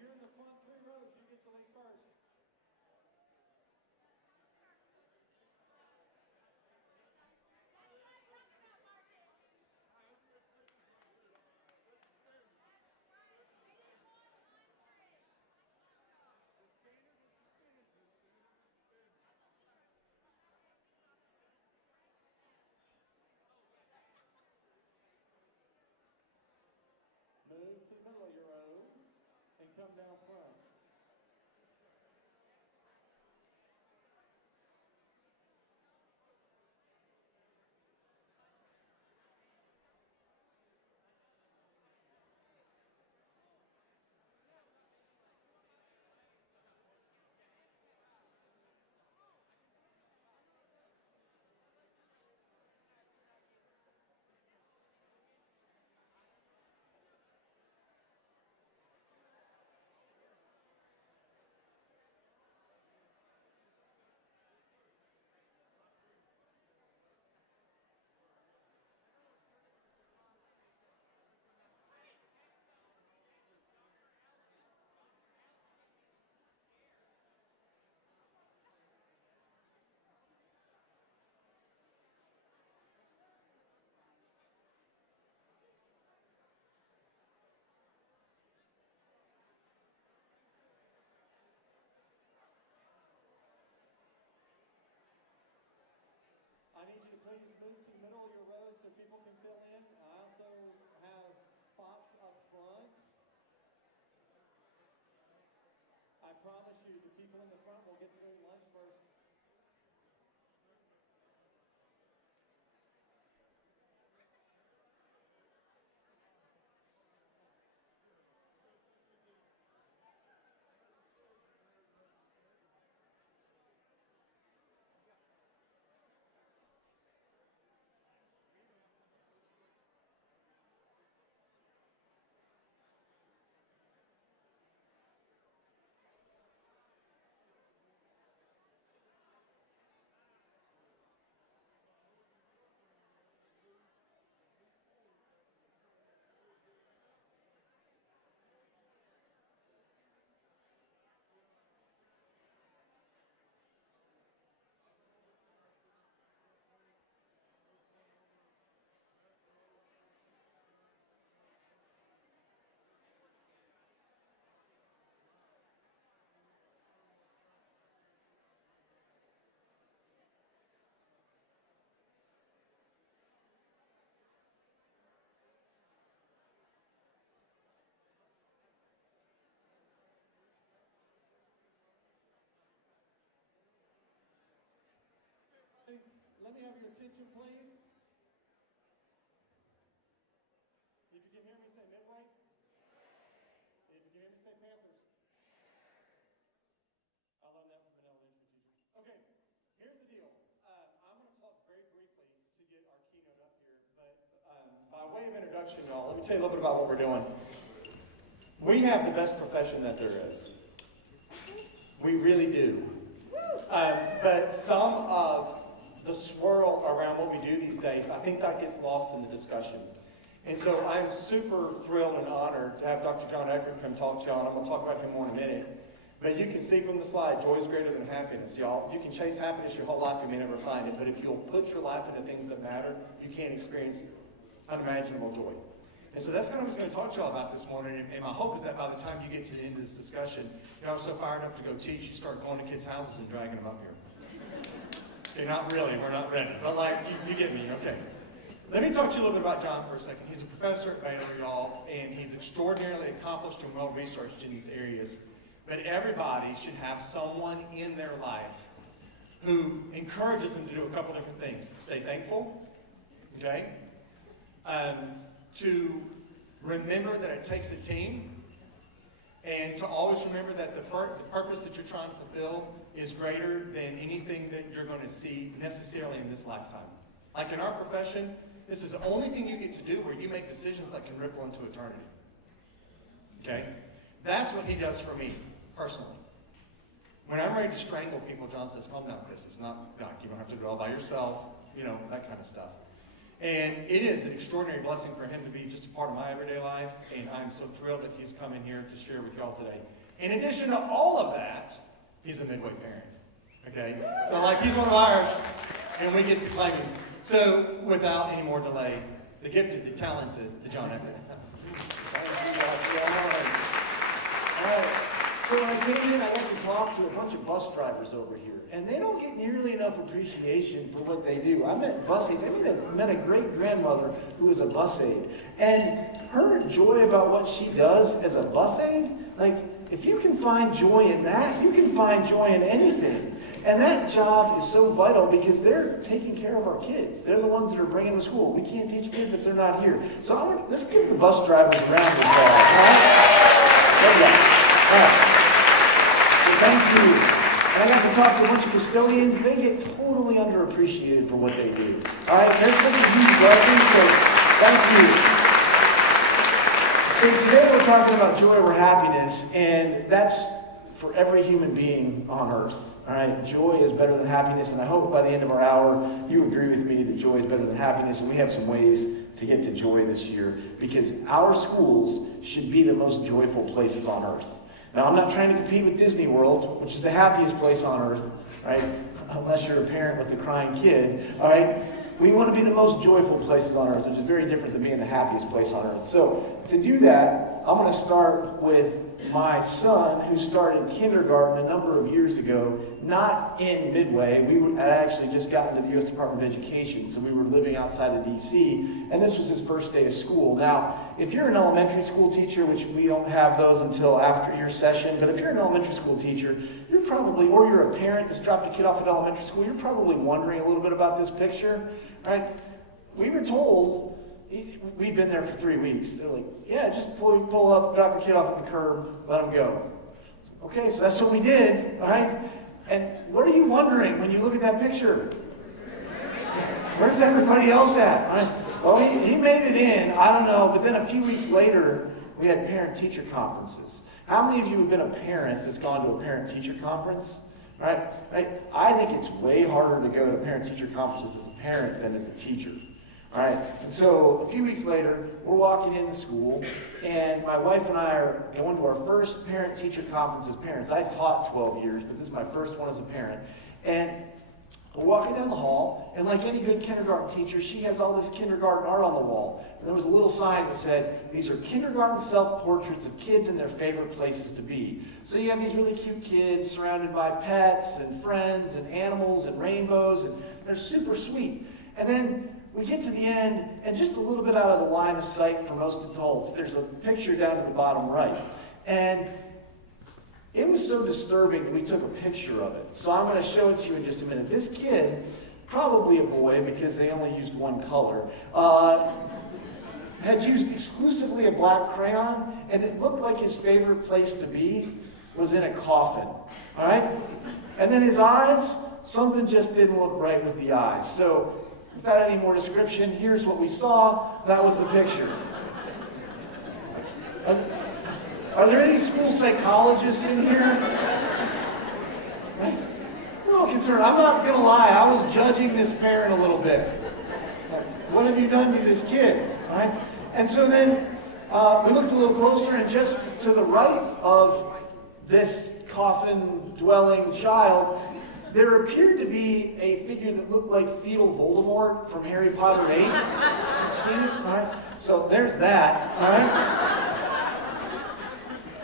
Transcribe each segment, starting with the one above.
you're in the front 3 rows, you get to lead first. Move to the middle of your row and come down front. I need you to please move to the middle of your row so people can fill in. I also have spots up front. I promise you, the people in the front will get to go to lunch first. Let me have your attention, please. If you can hear me, say Midway. If you can hear me, say Panthers. I love that from an elementary teacher. Okay, here's the deal. I'm going to talk very briefly to get our keynote up here, but by way of introduction, y'all, let me tell you a little bit about what we're doing. We have the best profession that there is. We really do. But some of the swirl around what we do these days, I think that gets lost in the discussion. And so I'm super thrilled and honored to have Dr. John Eckert come talk to y'all, and I'm going to talk about him more in a minute. But you can see from the slide, joy is greater than happiness, y'all. You can chase happiness your whole life, you may never find it. But if you'll put your life into things that matter, you can experience unimaginable joy. And so that's kind of what I was going to talk to y'all about this morning. And my hope is that by the time you get to the end of this discussion, you're so fired up to go teach, you start going to kids' houses and dragging them up here. Okay, not really, we're not ready. But like, you get me, okay. Let me talk to you a little bit about John for a second. He's a professor at Baylor, y'all, and he's extraordinarily accomplished and well-researched in these areas. But everybody should have someone in their life who encourages them to do a couple different things. Stay thankful, okay? To remember that it takes a team, and to always remember that the purpose that you're trying to fulfill is greater than anything that you're going to see necessarily in this lifetime. Like in our profession, this is the only thing you get to do where you make decisions that can ripple into eternity. Okay? That's what he does for me, personally. When I'm ready to strangle people, John says, calm down, Chris. It's not, no, you don't have to do it all by yourself, you know, that kind of stuff. And it is an extraordinary blessing for him to be just a part of my everyday life, and I'm so thrilled that he's come in here to share with y'all today. In addition to all of that, he's a Midway parent. Okay? So like he's one of ours, and we get to claim him. So without any more delay, the gifted, the talented, the John Eckert. So when I came in, I got to talk to a bunch of bus drivers over here, and they don't get nearly enough appreciation for what they do. I met bus aides. I met a great-grandmother who was a bus aide, and her joy about what she does as a bus aide, like, if you can find joy in that, you can find joy in anything. And that job is so vital because they're taking care of our kids. They're the ones that are bringing them to school. We can't teach kids if they're not here. So let's give the bus drivers a round of applause. All right? There we go. All right. So thank you. And I got to talk to a bunch of custodians. They get totally underappreciated for what they do. All right? There's such a huge blessing, so thank you. So today we're talking about joy over happiness, and that's for every human being on earth. All right, joy is better than happiness, and I hope by the end of our hour you agree with me that joy is better than happiness, and we have some ways to get to joy this year, because our schools should be the most joyful places on earth. Now, I'm not trying to compete with Disney World, which is the happiest place on earth, right? Unless you're a parent with a crying kid, all right? We want to be the most joyful places on earth, which is very different than being the happiest place on earth. So to do that, I'm going to start with my son, who started kindergarten a number of years ago, not in Midway. I actually just got into the U.S. Department of Education, so we were living outside of D.C., and this was his first day of school. Now, if you're an elementary school teacher, which we don't have those until after your session, but if you're an elementary school teacher, you're probably, or you're a parent that's dropped a kid off at elementary school, you're probably wondering a little bit about this picture, right? We were told, we'd been there for 3 weeks. They're like, yeah, just pull up, drop your kid off at the curb, let him go. Okay, so that's what we did, all right? And what are you wondering when you look at that picture? Where's everybody else at? All right? Well, he made it in, I don't know, but then a few weeks later, we had parent-teacher conferences. How many of you have been a parent that's gone to a parent-teacher conference? Right? I think it's way harder to go to parent-teacher conferences as a parent than as a teacher. All right? And so a few weeks later, we're walking into school, and my wife and I are going to our first parent-teacher conference as parents. I taught 12 years, but this is my first one as a parent. And we're walking down the hall, and like any good kindergarten teacher, she has all this kindergarten art on the wall. And there was a little sign that said, these are kindergarten self-portraits of kids in their favorite places to be. So you have these really cute kids surrounded by pets and friends and animals and rainbows, and they're super sweet. And then we get to the end, and just a little bit out of the line of sight for most adults, there's a picture down to the bottom right. And it was so disturbing that we took a picture of it. So I'm going to show it to you in just a minute. This kid, probably a boy because they only used one color, had used exclusively a black crayon, and it looked like his favorite place to be was in a coffin. All right? And then his eyes, something just didn't look right with the eyes. So without any more description, here's what we saw. That was the picture. Are there any school psychologists in here? Right? I'm a little concerned. I'm not going to lie. I was judging this parent a little bit. What have you done to this kid? Right? And so then we looked a little closer, and just to the right of this coffin-dwelling child, there appeared to be a figure that looked like fetal Voldemort from Harry Potter 8. Seen it? All right? So there's that. All right?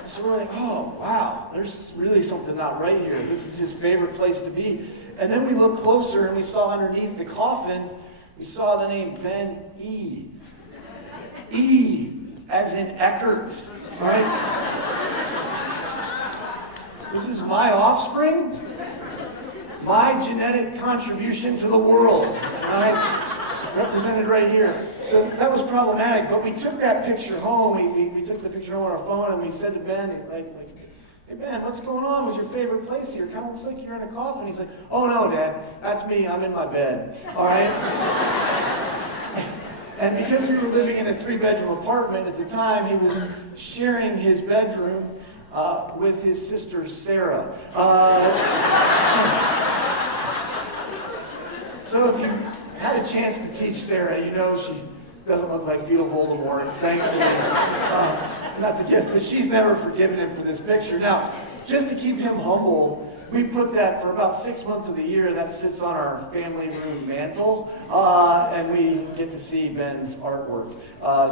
So we're like, oh, wow, there's really something not right here. This is his favorite place to be. And then we looked closer, and we saw underneath the coffin, we saw the name Ben E. E, as in Eckert, right? This is my offspring, my genetic contribution to the world, right? Represented right here. So that was problematic, but we took that picture home. We took the picture home on our phone, and we said to Ben, like, hey Ben, what's going on with your favorite place here? It kind of looks like you're in a coffin. He's like, oh no, Dad, that's me. I'm in my bed. All right. And because we were living in a 3-bedroom apartment at the time, he was sharing his bedroom with his sister Sarah. So had a chance to teach Sarah. You know, she doesn't look like fetal Voldemort, thankfully. Not to give, but she's never forgiven him for this picture. Now, just to keep him humble, we put that for about 6 months of the year. That sits on our family room mantle, and we get to see Ben's artwork.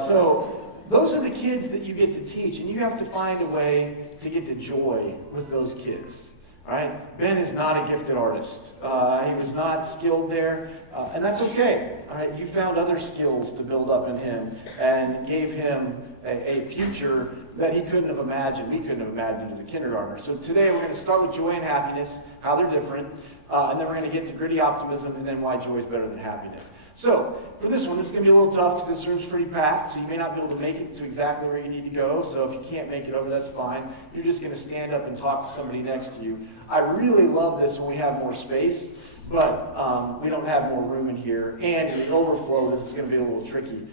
So those are the kids that you get to teach, and you have to find a way to get to joy with those kids. All right? Ben is not a gifted artist. He was not skilled there, and that's okay. All right? You found other skills to build up in him and gave him a future that he couldn't have imagined. We couldn't have imagined as a kindergartner. So today we're going to start with joy and happiness, how they're different, and then we're going to get to gritty optimism and then why joy is better than happiness. So for this one, this is going to be a little tough because this room's pretty packed, so you may not be able to make it to exactly where you need to go. So if you can't make it over, that's fine. You're just going to stand up and talk to somebody next to you. I really love this when we have more space, but we don't have more room in here. And in the overflow, this is going to be a little tricky.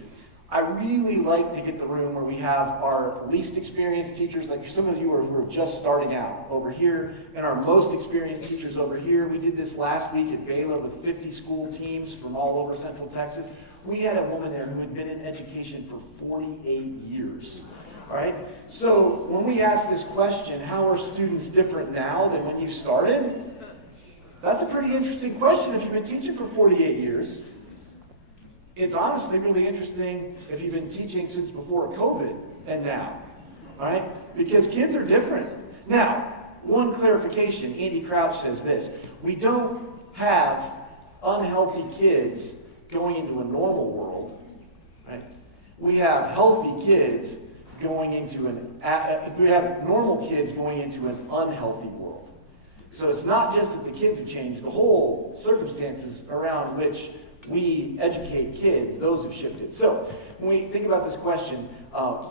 I really like to get the room where we have our least experienced teachers, like some of you who are just starting out over here, and our most experienced teachers over here. We did this last week at Baylor with 50 school teams from all over Central Texas. We had a woman there who had been in education for 48 years. All right? So when we ask this question, how are students different now than when you started? That's a pretty interesting question if you've been teaching for 48 years. It's honestly really interesting if you've been teaching since before COVID and now, all right? Because kids are different. Now, one clarification, Andy Crouch says this: we don't have unhealthy kids going into a normal world, right? We have healthy kids going into we have normal kids going into an unhealthy world. So it's not just that the kids have changed, the whole circumstances around which we educate kids, those have shifted. So when we think about this question,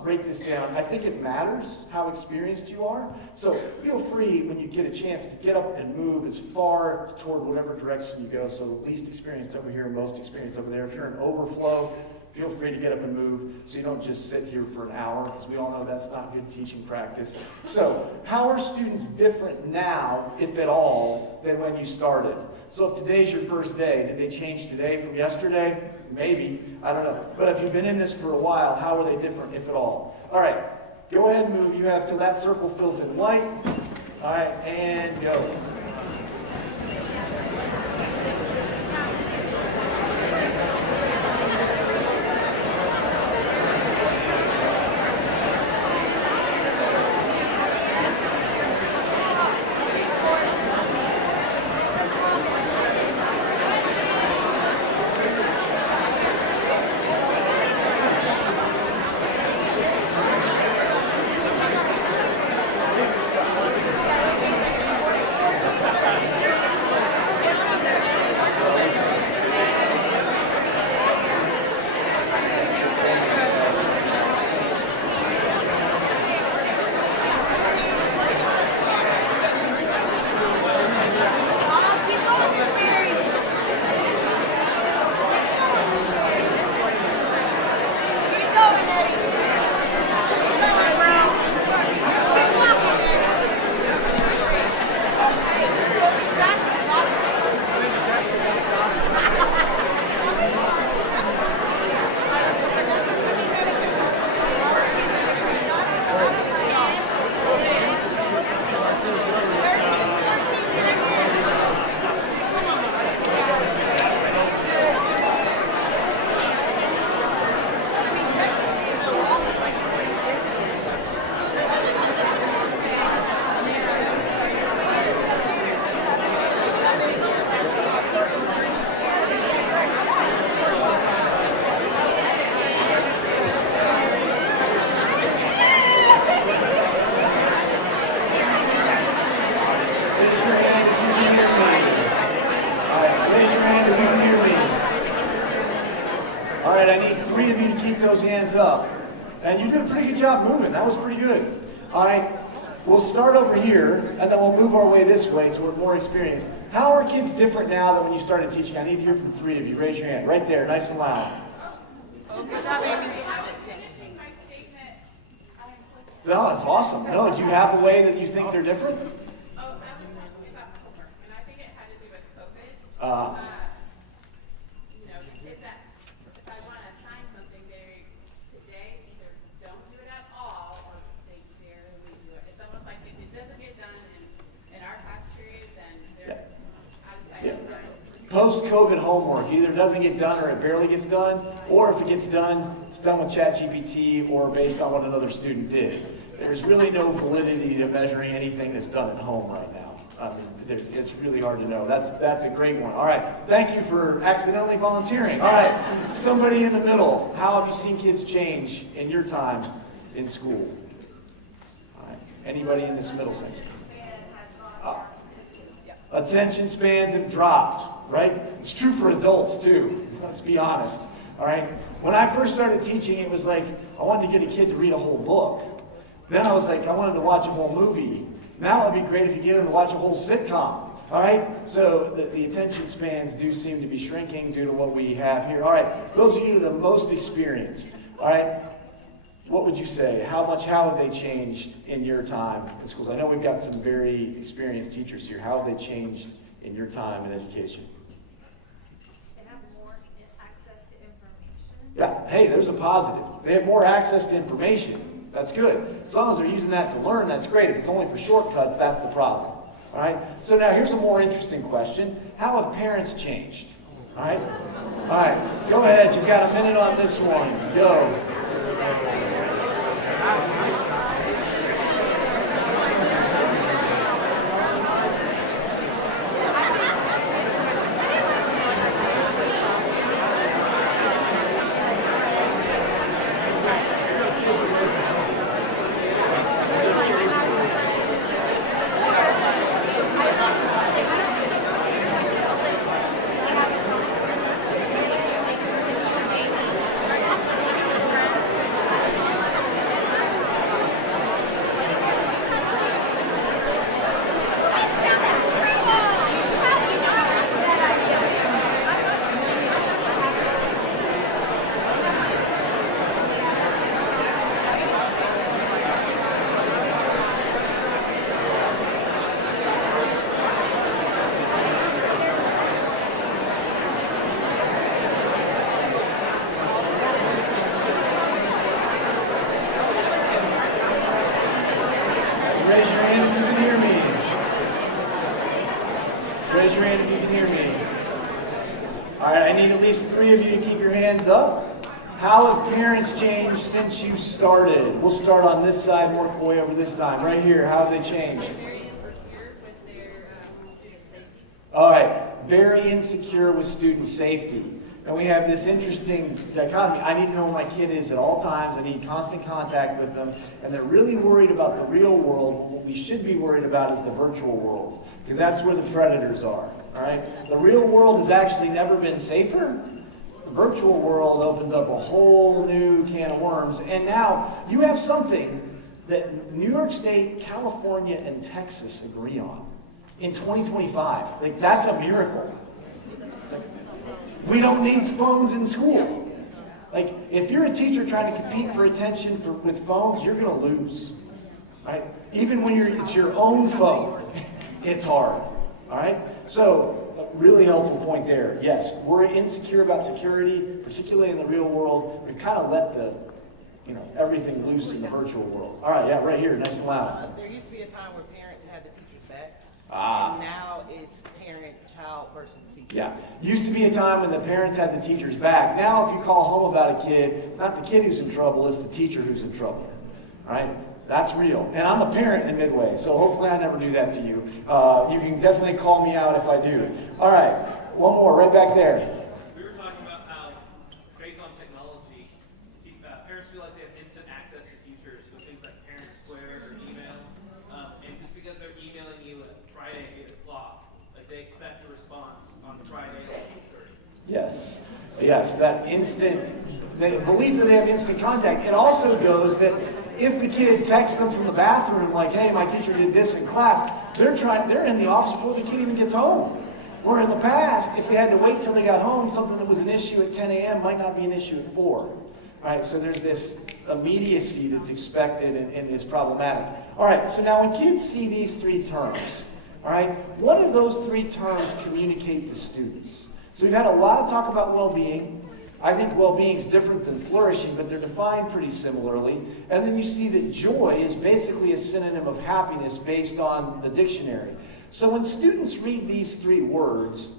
break this down. I think it matters how experienced you are. So feel free when you get a chance to get up and move as far toward whatever direction you go. So least experienced over here, most experienced over there. If you're in overflow, feel free to get up and move so you don't just sit here for an hour, because we all know that's not good teaching practice. So how are students different now, if at all, than when you started? So if today's your first day, did they change today from yesterday? Maybe. I don't know. But if you've been in this for a while, how are they different, if at all? All right. Go ahead and move. You have till that circle fills in white. All right. And go. Up. And you did a pretty good job moving. That was pretty good. All right. We'll start over here, and then we'll move our way this way toward more experience. How are kids different now than when you started teaching? I need to hear from 3 of you. Raise your hand. Right there, nice and loud. Oh, good job, Amy. No, that's awesome. No, do you have a way that you think they're different? Oh, I was asking about homework, and I think it had to do with COVID. post-COVID homework either doesn't get done or it barely gets done, or if it gets done, it's done with ChatGPT or based on what another student did. There's really no validity to measuring anything that's done at home right now. I mean, it's really hard to know. That's a great one. All right, thank you for accidentally volunteering. All right, somebody in the middle. How have you seen kids change in your time in school? All right, anybody in this middle section? Attention spans have dropped, right? It's true for adults too, let's be honest. All right, when I first started teaching, it was like I wanted to get a kid to read a whole book. Then I was like, I wanted to watch a whole movie. Now it'd be great if you get them to watch a whole sitcom. All right? So the attention spans do seem to be shrinking due to what we have here. All right, those of you that are the most experienced, all right, what would you say? How have they changed in your time in schools? I know we've got some very experienced teachers here. How have they changed in your time in education? They have more access to information. Yeah, hey, there's a positive. They have more access to information. That's good. As long as they're using that to learn, that's great. If it's only for shortcuts, that's the problem. All right? So now here's a more interesting question. How have parents changed? All right? All right. Go ahead. You've got a minute on this one. Go. Raise your hand if you can hear me. All right, I need at least 3 of you to keep your hands up. How have parents changed since you started? We'll start on this side and work our way over this side. Right here, how have they changed? Very insecure with their student safety. All right, very insecure with student safety. And we have this interesting dichotomy. I need to know where my kid is at all times. I need constant contact with them. And they're really worried about the real world. What we should be worried about is the virtual world, because that's where the predators are. All right? The real world has actually never been safer. The virtual world opens up a whole new can of worms. And now you have something that New York State, California, and Texas agree on in 2025. Like, that's a miracle. We don't need phones in school. Like, if you're a teacher trying to compete for attention with phones, you're going to lose. Right? Even when it's your own phone, it's hard. All right? So, a really helpful point there. Yes, we're insecure about security, particularly in the real world. We've kind of let everything loose in the virtual world. All right, yeah, right here, nice and loud. There used to be a time where parents had the teacher's backs, Ah. and now it's parent, child versus teacher. Yeah. Used to be a time when the parents had the teacher's back. Now if you call home about a kid, it's not the kid who's in trouble, it's the teacher who's in trouble. All right? That's real. And I'm a parent in Midway, so hopefully I never do that to you. You can definitely call me out if I do. All right. One more, right back there. We were talking about how, based on technology, parents feel like they have instant access to teachers with things like Parent Square or email. And just because they're emailing you at Friday at 8 o'clock, like they expect a response on Friday at 2:30. Yes. Yes, that instant, the belief that they have instant contact. It also goes that if the kid texts them from the bathroom, like, hey, my teacher did this in class, they're in the office before the kid even gets home. Where in the past, if they had to wait till they got home, something that was an issue at 10 a.m. might not be an issue at 4. Right? So there's this immediacy that's expected and is problematic. All right, so now when kids see these 3 terms, all right, what do those 3 terms communicate to students? So we've had a lot of talk about well-being. I think well-being is different than flourishing, but they're defined pretty similarly. And then you see that joy is basically a synonym of happiness based on the dictionary. So when students read these 3 words,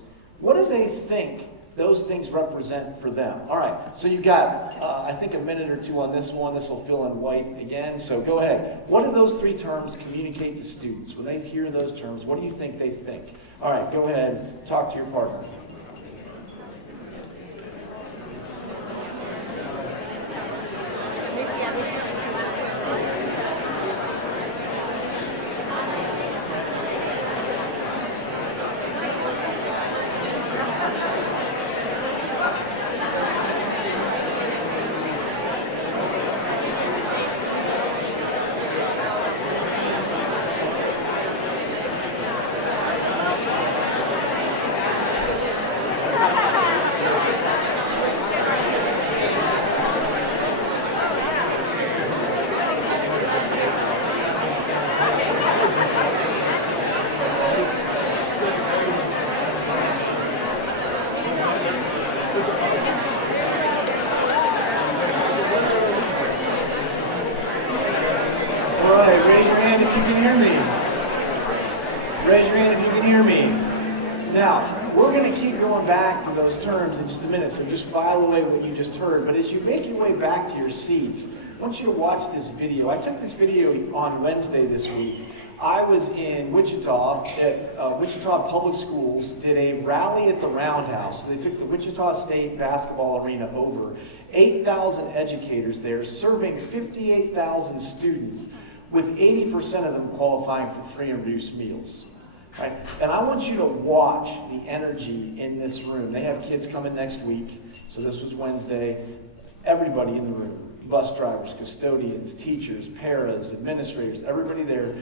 What do they think those things represent for them? All right, so you got, I think, a minute or two on this one. This will fill in white again, so go ahead. What do those three terms communicate to students? When they hear those terms, what do you think they think? All right, go ahead, talk to your partner. All right, raise your hand if you can hear me. Raise your hand if you can hear me. Now, we're going to keep going back to those terms in just a minute, so just file away what you just heard. But as you make your way back to your seats, I want you to watch this video. I took this video on Wednesday this week. I was in Wichita at Wichita Public Schools, did a rally at the Roundhouse. They took the Wichita State basketball arena over. 8,000 educators there, serving 58,000 students, with 80% of them qualifying for free and reduced meals. Right? And I want you to watch the energy in this room. They have kids coming next week, so this was Wednesday. Everybody in the room, bus drivers, custodians, teachers, paras, administrators, everybody there.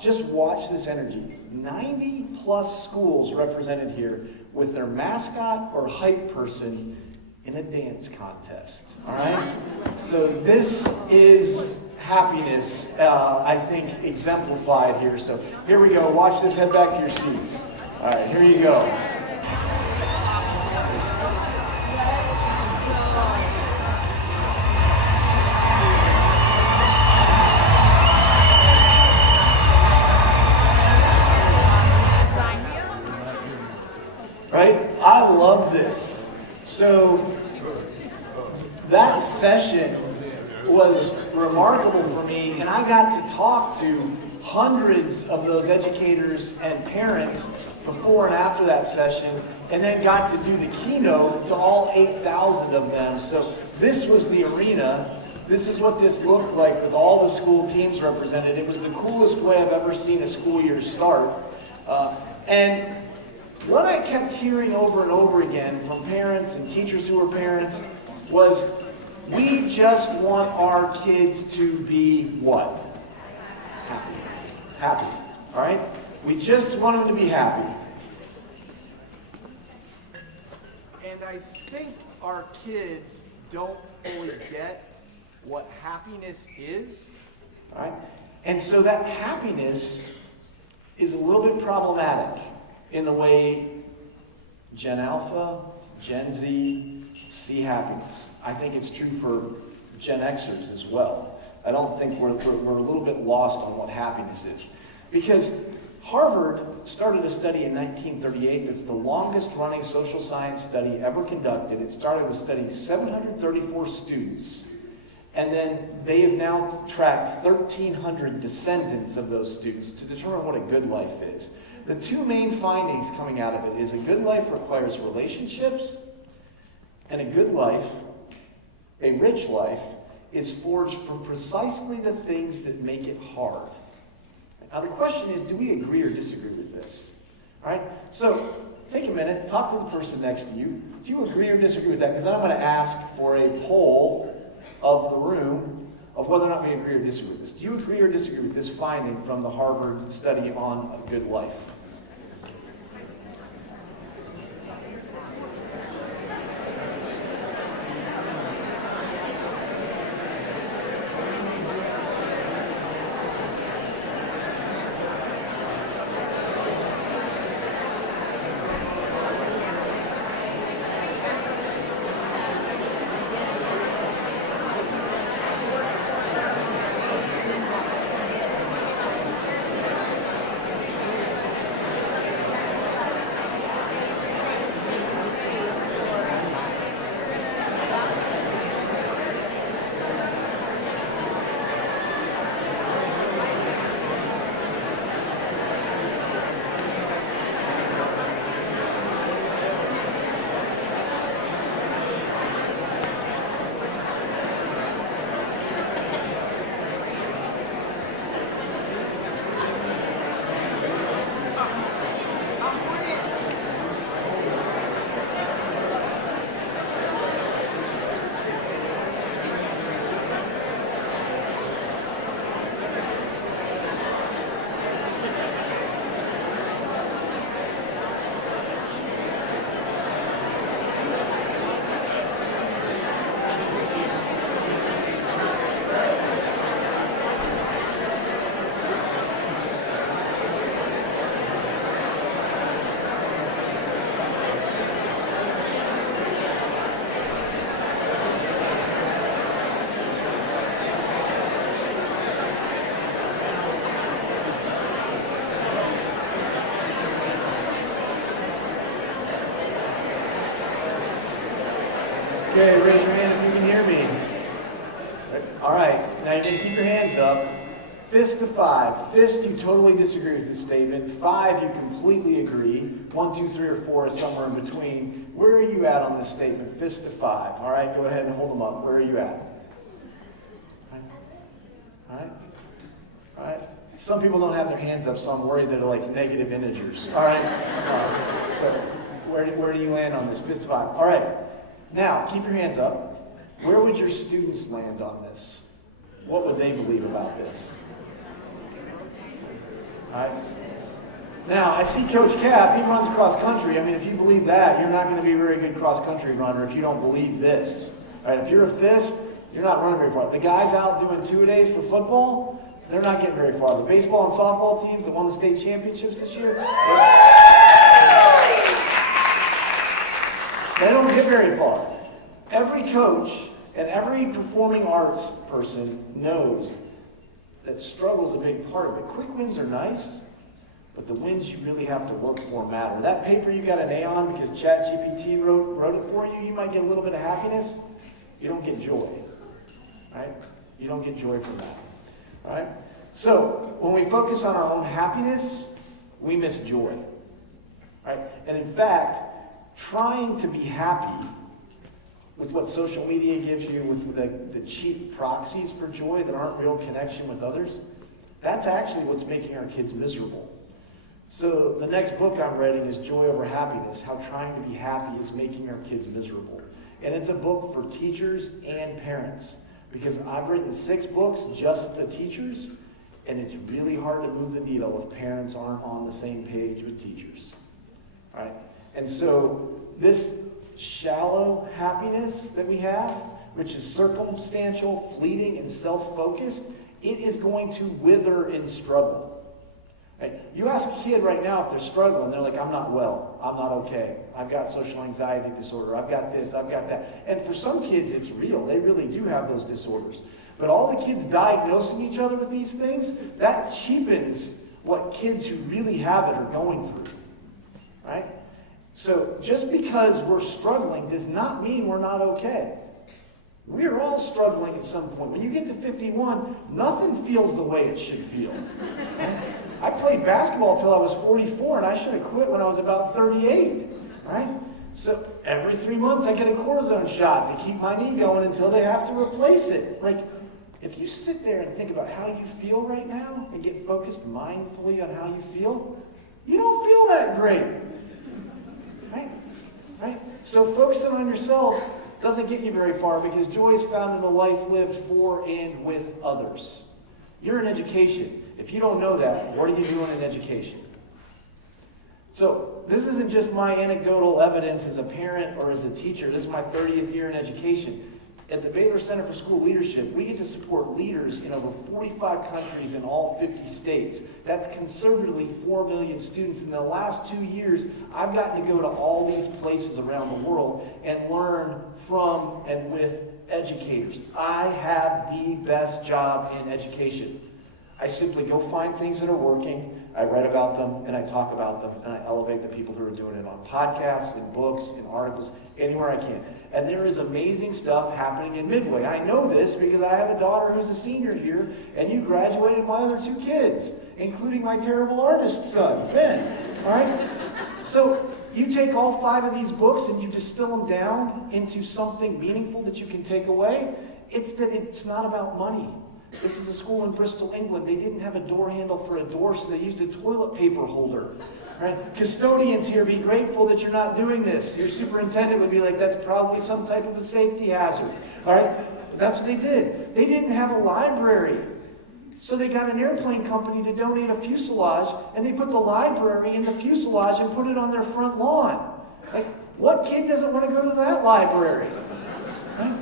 Just watch this energy. 90 plus schools represented here with their mascot or hype person in a dance contest. All right? So this is happiness, I think, exemplified here. So here we go. Watch this. Head back to your seats. All right, here you go. Right? I love this. So that session was remarkable for me, and I got to talk to hundreds of those educators and parents before and after that session, and then got to do the keynote to all 8,000 of them. So this was the arena. This is what this looked like with all the school teams represented. It was the coolest way I've ever seen a school year start. And what I kept hearing over and over again from parents and teachers who were parents was, we just want our kids to be what? Happy. Happy. All right? We just want them to be happy. And I think our kids don't fully get what happiness is. All right? And so that happiness is a little bit problematic in the way Gen Alpha, Gen Z see happiness. I think it's true for Gen Xers as well. I don't think we're a little bit lost on what happiness is. Because Harvard started a study in 1938 that's the longest running social science study ever conducted. It started with studying 734 students. And then they have now tracked 1,300 descendants of those students to determine what a good life is. The two main findings coming out of it is a good life requires relationships, and a good life, a rich life, is forged from precisely the things that make it hard. Now the question is, do we agree or disagree with this? All right? So take a minute, talk to the person next to you. Do you agree or disagree with that? Because I'm going to ask for a poll of the room of whether or not we agree or disagree with this. Do you agree or disagree with this finding from the Harvard study on a good life? Okay, raise your hand if you can hear me. All right, now you're going to keep your hands up. Fist to 5. Fist, you totally disagree with this statement. 5, you completely agree. 1, 2, 3, or 4 is somewhere in between. Where are you at on this statement? Fist to 5. All right, go ahead and hold them up. Where are you at? All right. All right. Some people don't have their hands up, so I'm worried that they're like negative integers. All right. So where do you land on this? Fist to 5. All right. Now, keep your hands up. Where would your students land on this? What would they believe about this? All right. Now, I see Coach Cap, he runs cross country. I mean, if you believe that, you're not going to be a very good cross country runner if you don't believe this. All right, if you're a fist, you're not running very far. The guys out doing 2-a-days for football, they're not getting very far. The baseball and softball teams that won the state championships this year, they don't get very far. Every coach and every performing arts person knows that struggle is a big part of it. Quick wins are nice, but the wins you really have to work for matter. That paper you got an A on because ChatGPT wrote it for you, you might get a little bit of happiness. You don't get joy, right? You don't get joy from that, all right? So when we focus on our own happiness, we miss joy, right? And in fact, trying to be happy with what social media gives you, with the cheap proxies for joy that aren't real connection with others, that's actually what's making our kids miserable. So the next book I'm writing is Joy Over Happiness, How Trying to Be Happy is Making Our Kids Miserable. And it's a book for teachers and parents, because I've written 6 books just to teachers, and it's really hard to move the needle if parents aren't on the same page with teachers. All right? And so this shallow happiness that we have, which is circumstantial, fleeting, and self-focused, it is going to wither in struggle. Right? You ask a kid right now if they're struggling, they're like, I'm not well, I'm not okay, I've got social anxiety disorder, I've got this, I've got that. And for some kids it's real, they really do have those disorders. But all the kids diagnosing each other with these things, that cheapens what kids who really have it are going through. Right? So just because we're struggling does not mean we're not okay. We're all struggling at some point. When you get to 51, nothing feels the way it should feel. I played basketball till I was 44, and I should have quit when I was about 38, right? So every 3 months I get a cortisone shot to keep my knee going until they have to replace it. Like, if you sit there and think about how you feel right now and get focused mindfully on how you feel, you don't feel that great. Right? So focusing on yourself doesn't get you very far, because joy is found in a life lived for and with others. You're in education. If you don't know that, what are you doing in education? So this isn't just my anecdotal evidence as a parent or as a teacher. This is my 30th year in education. At the Baylor Center for School Leadership, we get to support leaders in over 45 countries in all 50 states. That's conservatively 4 million students. In the last 2 years, I've gotten to go to all these places around the world and learn from and with educators. I have the best job in education. I simply go find things that are working, I write about them, and I talk about them, and I elevate the people who are doing it on podcasts, in books, in articles, anywhere I can. And there is amazing stuff happening in Midway. I know this because I have a daughter who's a senior here, and you graduated my other 2 kids, including my terrible artist son, Ben. All right? So you take all 5 of these books and you distill them down into something meaningful that you can take away. It's that it's not about money. This is a school in Bristol, England. They didn't have a door handle for a door, so they used a toilet paper holder. Right? Custodians here, be grateful that you're not doing this. Your superintendent would be like, that's probably some type of a safety hazard. All right? That's what they did. They didn't have a library. So they got an airplane company to donate a fuselage, and they put the library in the fuselage and put it on their front lawn. Like, what kid doesn't want to go to that library? Right?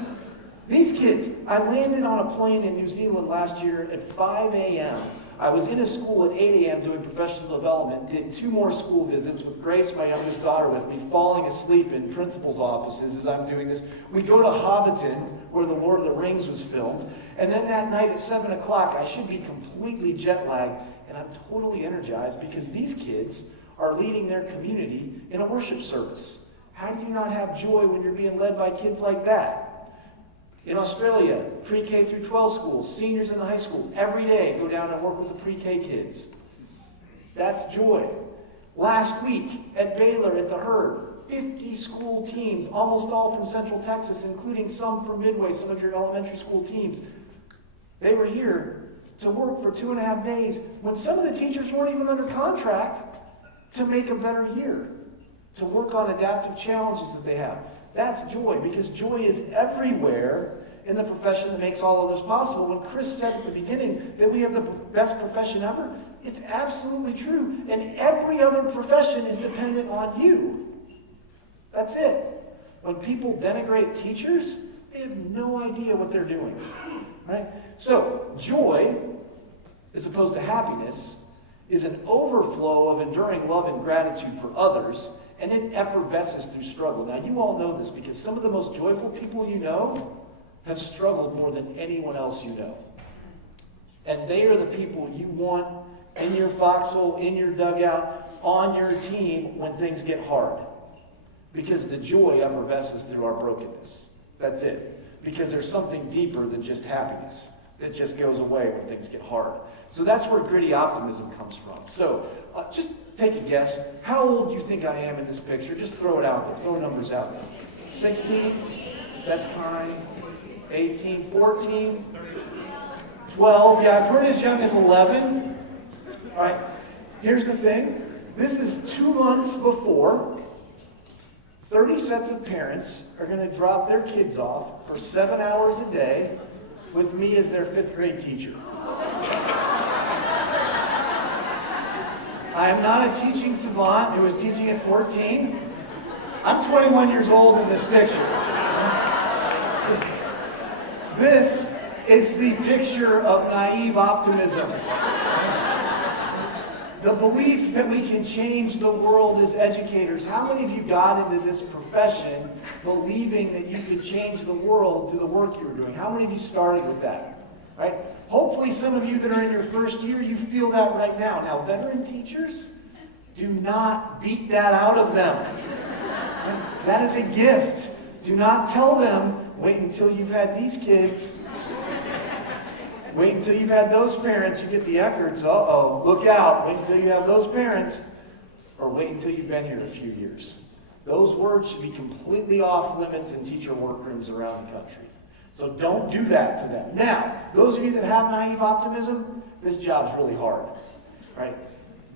These kids, I landed on a plane in New Zealand last year at 5 a.m. I was in a school at 8 a.m. doing professional development, did 2 more school visits with Grace, my youngest daughter, with me, falling asleep in principal's offices as I'm doing this. We go to Hobbiton, where the Lord of the Rings was filmed, and then that night at 7 o'clock, I should be completely jet lagged, and I'm totally energized because these kids are leading their community in a worship service. How do you not have joy when you're being led by kids like that? In Australia, pre-K through 12 schools, seniors in the high school, every day go down and work with the pre-K kids. That's joy. Last week at Baylor at the Herd, 50 school teams, almost all from Central Texas, including some from Midway, some of your elementary school teams. They were here to work for 2.5 days when some of the teachers weren't even under contract to make a better year, to work on adaptive challenges that they have. That's joy, because joy is everywhere in the profession that makes all of this possible. When Chris said at the beginning that we have the best profession ever, it's absolutely true. And every other profession is dependent on you. That's it. When people denigrate teachers, they have no idea what they're doing. Right? So, joy, as opposed to happiness, is an overflow of enduring love and gratitude for others, and it effervesces through struggle. Now, you all know this because some of the most joyful people you know have struggled more than anyone else you know. And they are the people you want in your foxhole, in your dugout, on your team when things get hard. Because the joy effervesces through our brokenness. That's it. Because there's something deeper than just happiness that just goes away when things get hard. So that's where gritty optimism comes from. So just take a guess. How old do you think I am in this picture? Just throw it out there. Throw numbers out there. 16? That's kind. 18, 14, 12. Yeah, I've heard as young as 11. All right. Here's the thing. This is 2 months before 30 sets of parents are going to drop their kids off for 7 hours a day with me as their 5th grade teacher. I am not a teaching savant who was teaching at 14. I'm 21 years old in this picture. This is the picture of naive optimism. The belief that we can change the world as educators. How many of you got into this profession believing that you could change the world through the work you were doing? How many of you started with that? Right? Hopefully some of you that are in your first year, you feel that right now. Now, veteran teachers, do not beat that out of them. That is a gift. Do not tell them, wait until you've had these kids. Wait until you've had those parents. You get the Eckerts. Uh-oh, look out. Wait until you have those parents. Or wait until you've been here a few years. Those words should be completely off limits in teacher workrooms around the country. So don't do that to them. Now, those of you that have naive optimism, this job's really hard. Right?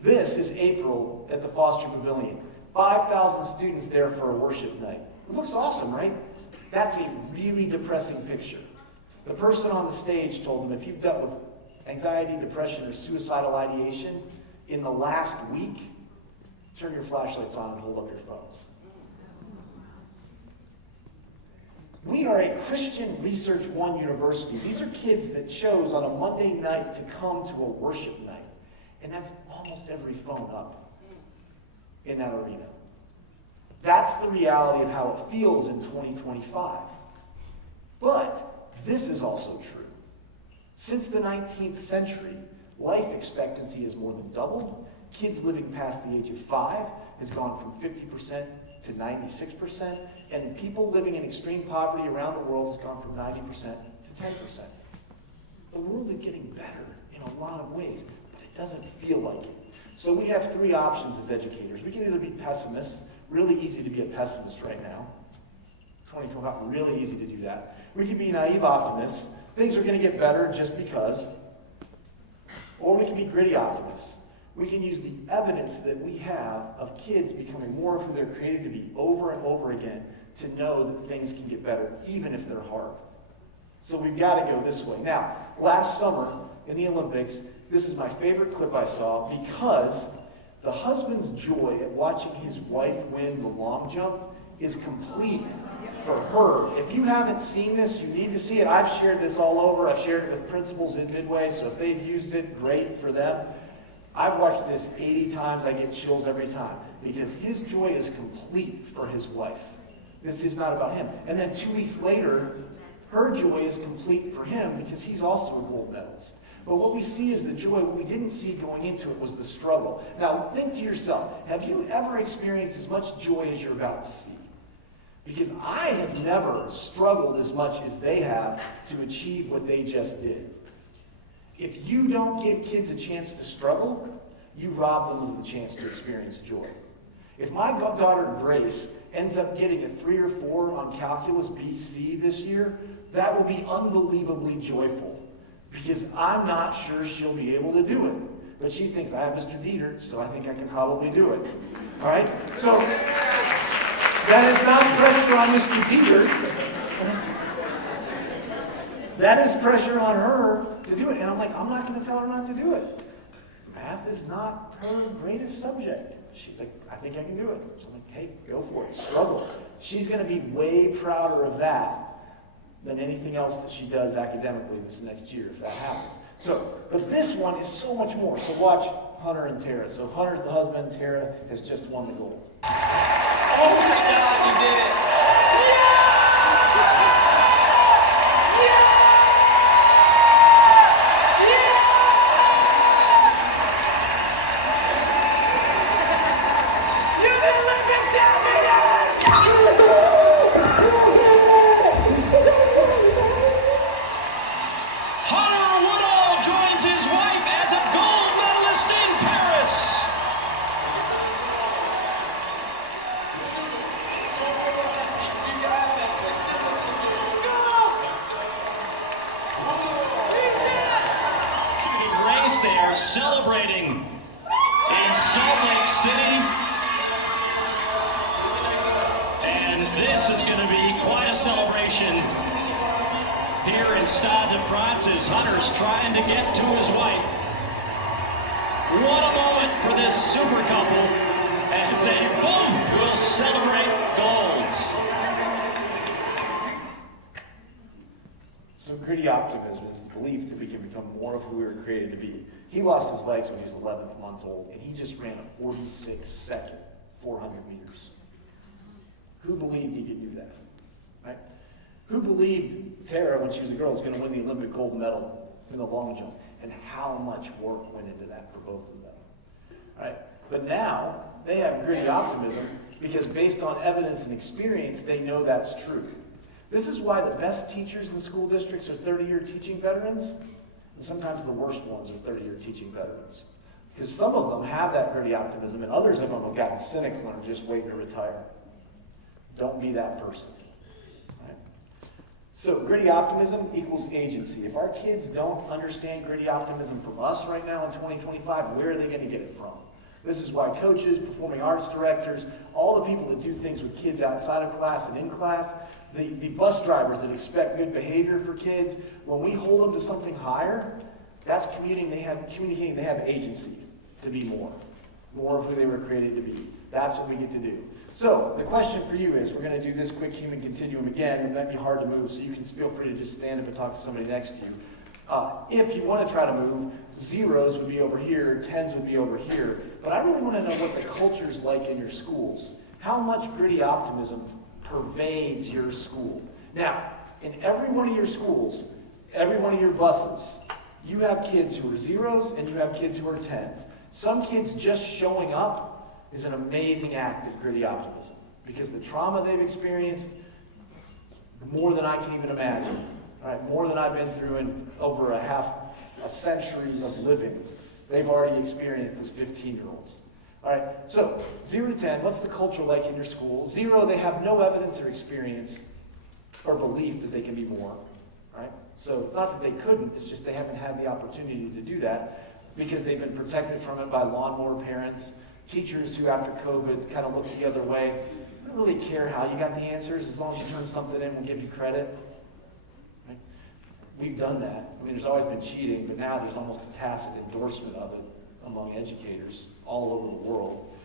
This is April at the Foster Pavilion. 5,000 students there for a worship night. It looks awesome, right? That's a really depressing picture. The person on the stage told them, if you've dealt with anxiety, depression, or suicidal ideation in the last week, turn your flashlights on and hold up your phones. We are a Christian Research One university. These are kids that chose on a Monday night to come to a worship night. And that's almost every phone up in that arena. That's the reality of how it feels in 2025. But this is also true. Since the 19th century, life expectancy has more than doubled. Kids living past the age of 5 has gone from 50% to 96%, and people living in extreme poverty around the world has gone from 90% to 10%. The world is getting better in a lot of ways, but it doesn't feel like it. So we have 3 options as educators. We can either be pessimists, really easy to be a pessimist right now. 2025, really easy to do that. We can be naive optimists. Things are going to get better just because. Or we can be gritty optimists. We can use the evidence that we have of kids becoming more of who they're created to be over and over again to know that things can get better, even if they're hard. So we've got to go this way. Now, last summer in the Olympics, this is my favorite clip I saw because the husband's joy at watching his wife win the long jump is complete for her. If you haven't seen this, you need to see it. I've shared this all over. I've shared it with principals in Midway, so if they've used it, great for them. I've watched this 80 times. I get chills every time because his joy is complete for his wife. This is not about him. And then 2 weeks later, her joy is complete for him because he's also a gold medalist. But what we see is the joy. What we didn't see going into it was the struggle. Now, think to yourself, have you ever experienced as much joy as you're about to see? Because I have never struggled as much as they have to achieve what they just did. If you don't give kids a chance to struggle, you rob them of the chance to experience joy. If my daughter Grace ends up getting a 3 or 4 on Calculus BC this year, that will be unbelievably joyful. Because I'm not sure she'll be able to do it. But she thinks, I have Mr. Dieter, so I think I can probably do it. All right? So, that is not pressure on Mr. Dieter. That is pressure on her to do it. And I'm like, I'm not going to tell her not to do it. Math is not her greatest subject. She's like, I think I can do it. So I'm like, hey, go for it. Struggle. She's going to be way prouder of that than anything else that she does academically this next year, if that happens. So, but this one is so much more. So watch Hunter and Tara. So Hunter's the husband, Tara has just won the gold. Oh my God, you did it! Celebrating in Salt Lake City, and this is going to be quite a celebration here in Stade de France as Hunter's trying to get to his wife. What a moment for this super couple as they both will celebrate golds. So gritty optimism is the belief that we can become more of who we were created to be. He lost his legs when he was 11 months old, and he just ran a 46-second 400 meters. Who believed he could do that? Right? Who believed Tara, when she was a girl, was going to win the Olympic gold medal in the long jump? And how much work went into that for both of them? Right? But now, they have gritty optimism because based on evidence and experience, they know that's true. This is why the best teachers in school districts are 30-year teaching veterans, and sometimes the worst ones are 30-year teaching veterans. Because some of them have that gritty optimism, and others of them have gotten cynical and are just waiting to retire. Don't be that person. Right? So gritty optimism equals agency. If our kids don't understand gritty optimism from us right now in 2025, where are they going to get it from? This is why coaches, performing arts directors, all the people that do things with kids outside of class and in class, the bus drivers that expect good behavior for kids, when we hold them to something higher, that's communicating they have agency to be more of who they were created to be. That's what we get to do. So the question for you is, we're going to do this quick human continuum again. It might be hard to move, so you can feel free to just stand up and talk to somebody next to you. If you want to try to move, zeros would be over here, tens would be over here. But I really want to know what the culture's like in your schools. How much gritty optimism pervades your school? Now, in every one of your schools, every one of your buses, you have kids who are zeros and you have kids who are tens. Some kids just showing up is an amazing act of gritty optimism because the trauma they've experienced, more than I can even imagine. Right, more than I've been through in over a century of living, they've already experienced as 15-year-olds. All right, so 0 to 10, what's the culture like in your school? 0, they have no evidence or experience or belief that they can be more. Right? So it's not that they couldn't, it's just they haven't had the opportunity to do that because they've been protected from it by lawnmower parents, teachers who after COVID kind of looked the other way. I don't really care how you got the answers, as long as you turn something in, we'll give you credit. We've done that. I mean, there's always been cheating, but now there's almost a tacit endorsement of it among educators all over the world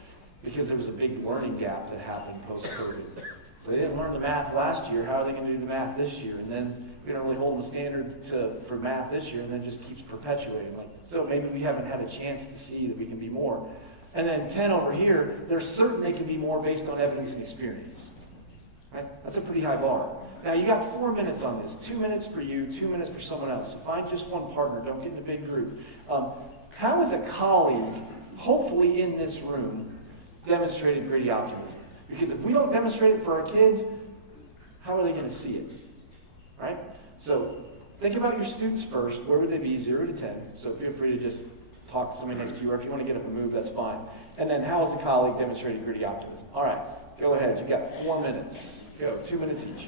because there was a big learning gap that happened post-COVID. So they didn't learn the math last year. How are they going to do the math this year? And then we don't really hold them a standard for math this year, and then it just keeps perpetuating. So maybe we haven't had a chance to see that we can be more. And then 10 over here, they're certain they can be more based on evidence and experience. Right? That's a pretty high bar. Now, you got 4 minutes on this. 2 minutes for you, 2 minutes for someone else. Find just one partner. Don't get in a big group. How has a colleague, hopefully in this room, demonstrated gritty optimism? Because if we don't demonstrate it for our kids, how are they going to see it? Right? So think about your students first. Where would they be 0 to 10? So feel free to just talk to somebody next to you, or if you want to get up and move, that's fine. And then how is a colleague demonstrating gritty optimism? All right, go ahead. You've got 4 minutes. Go, 2 minutes each.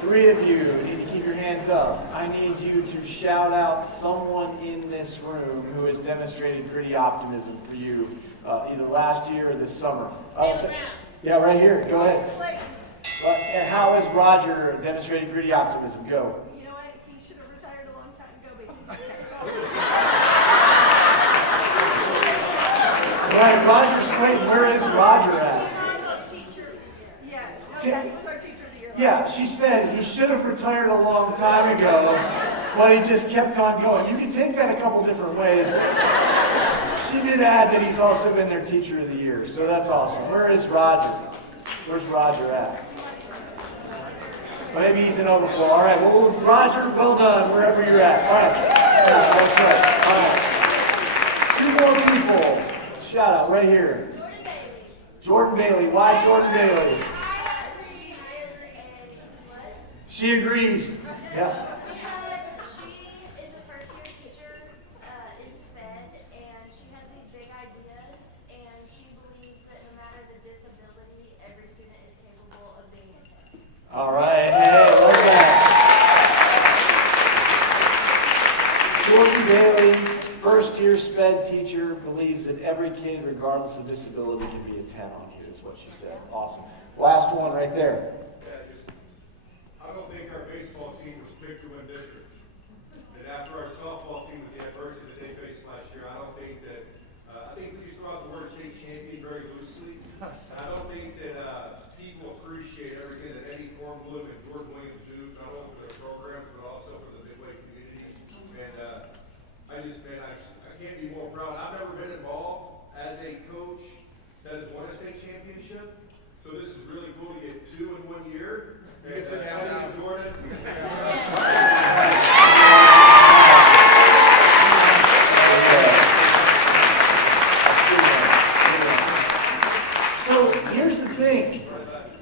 Three of you need to keep your hands up. I need you to shout out someone in this room who has demonstrated gritty optimism for you, either last year or this summer. Yeah, right here. Go ahead. And how has Roger demonstrated gritty optimism? Go. You know what? He should have retired a long time ago, but he just kept going. Right, Roger Slayton, where is Roger at? Yes. No, that was our teacher of the year. Yeah, she said he should have retired a long time ago, but he just kept on going. You can take that a couple different ways. She did add that he's also been their teacher of the year, so that's awesome. Where is Roger? Where's Roger at? Maybe he's in overflow. All right, well, Roger, well done, wherever you're at. All right. All right. 2 more people. Shout out right here. Jordan Bailey. Why Jordan Bailey? She agrees. Yeah. Because she is a first-year teacher in SPED, and she has these big ideas, and she believes that no matter the disability, every student is capable of being in. All right. Hey, love that. Jordan Bailey, first-year SPED teacher, believes that every kid, regardless of disability, can be a 10 on here, is what she said. Awesome. Last one right there. I don't think our baseball team was picked to win district. And after our softball team with the adversity that they faced last year, I don't think that, I think we used to throw out the word state champion very loosely. I don't think that people appreciate everything that Eddie Kornblum and Jordan Williams do, not only for their programs, but also for the Midway community. And I can't be more proud. I've never been involved as a coach that has won a state championship. So this is really cool to get 2 in 1 year. You can sit down now, Jordan. You can sit down So here's the thing.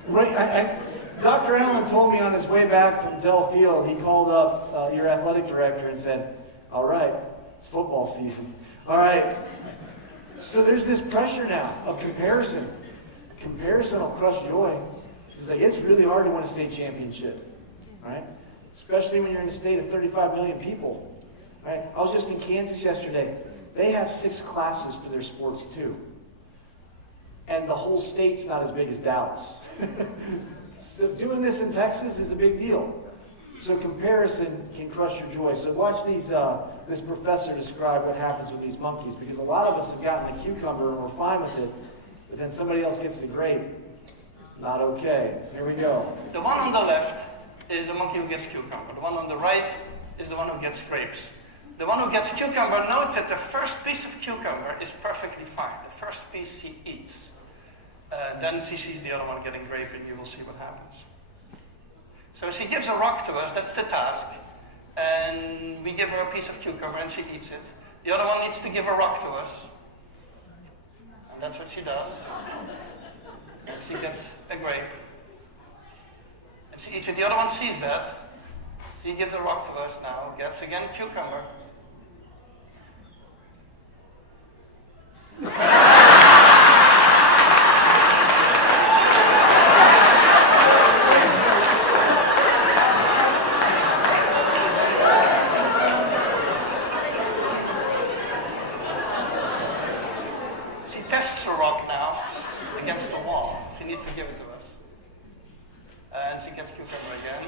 Right, Dr. Allen told me on his way back from Dell Field, he called up your athletic director and said, all right, it's football season. All right. So there's this pressure now of comparison. Comparison will crush joy. She's like, it's really hard to win a state championship, right? Especially when you're in a state of 35 million people, right? I was just in Kansas yesterday. They have 6 classes for their sports too. And the whole state's not as big as Dallas. So doing this in Texas is a big deal. So comparison can crush your joy. So watch this professor describe what happens with these monkeys, because a lot of us have gotten the cucumber and we're fine with it, but then somebody else gets the grape. Not okay. Here we go. The one on the left is the monkey who gets cucumber. The one on the right is the one who gets grapes. The one who gets cucumber, note that the first piece of cucumber is perfectly fine. The first piece she eats. Then she sees the other one getting grape, and you will see what happens. So she gives a rock to us, that's the task. And we give her a piece of cucumber, and she eats it. The other one needs to give a rock to us. And that's what she does. She gets a grape. And she eats it. The other one sees that. She gives a rock to us now, gets again cucumber. She tests her rock now against the wall. She needs to give it to us. And she gets cucumber again.